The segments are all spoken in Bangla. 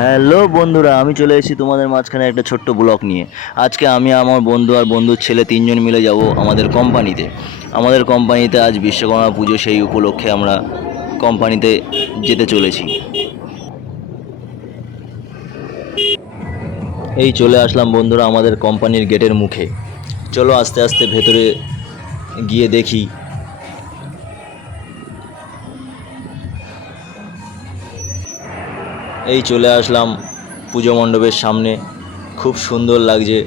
হ্যালো বন্ধুরা, আমি চলে এসেছি তোমাদের মাঝখানে একটা ছোট্ট ব্লগ নিয়ে। আজকে আমি আমার বন্ধু আর বন্ধুর ছেলে তিনজন মিলে যাব আমাদের কোম্পানিতে। আজ বিশ্বকর্মা পুজো, সেই উপলক্ষে আমরা কোম্পানিতে যেতে চলেছি। এই চলে আসলাম বন্ধুরা আমাদের কোম্পানির গেটের মুখে। চলো আস্তে আস্তে ভেতরে গিয়ে দেখি। এই চলে আসলাম পুজো মণ্ডপের সামনে। খুব সুন্দর লাগছে,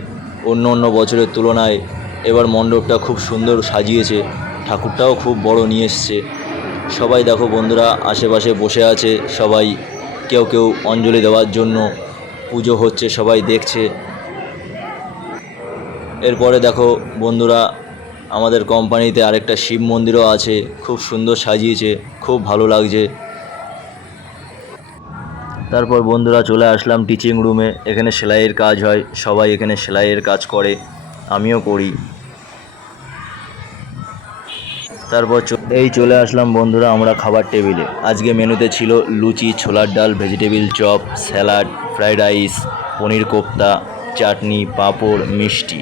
অন্য অন্য বছরের তুলনায় এবার মণ্ডপটা খুব সুন্দর সাজিয়েছে। ঠাকুরটাও খুব বড় নিয়ে এসছে। সবাই দেখো বন্ধুরা আশেপাশে বসে আছে, সবাই কেউ কেউ অঞ্জলি দেওয়ার জন্য। পুজো হচ্ছে, সবাই দেখছে। এরপরে দেখো বন্ধুরা আমাদের কোম্পানিতে আরেকটা শিব মন্দিরও আছে, খুব সুন্দর সাজিয়েছে, খুব ভালো লাগছে। তারপর বন্ধুরা চলে আসলাম টিচিং রুমে। এখানে সেলাইয়ের কাজ হয়, সবাই এখানে সেলাইয়ের কাজ করে, আমিও করি। তারপর এই চলে আসলাম বন্ধুরা আমরা খাবার টেবিলে। আজকে মেনুতে ছিল লুচি, ছোলার ডাল, vegetable chop, salad, fried rice, paneer kofta, chutney, papad, মিষ্টি।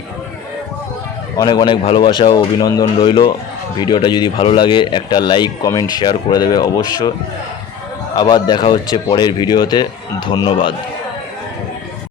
অনেক অনেক ভালোবাসা ও অভিনন্দন রইল। ভিডিওটা যদি ভালো লাগে একটা লাইক, কমেন্ট, শেয়ার করে দেবে অবশ্য। আবার দেখা হচ্ছে পরের ভিডিওতে। ধন্যবাদ।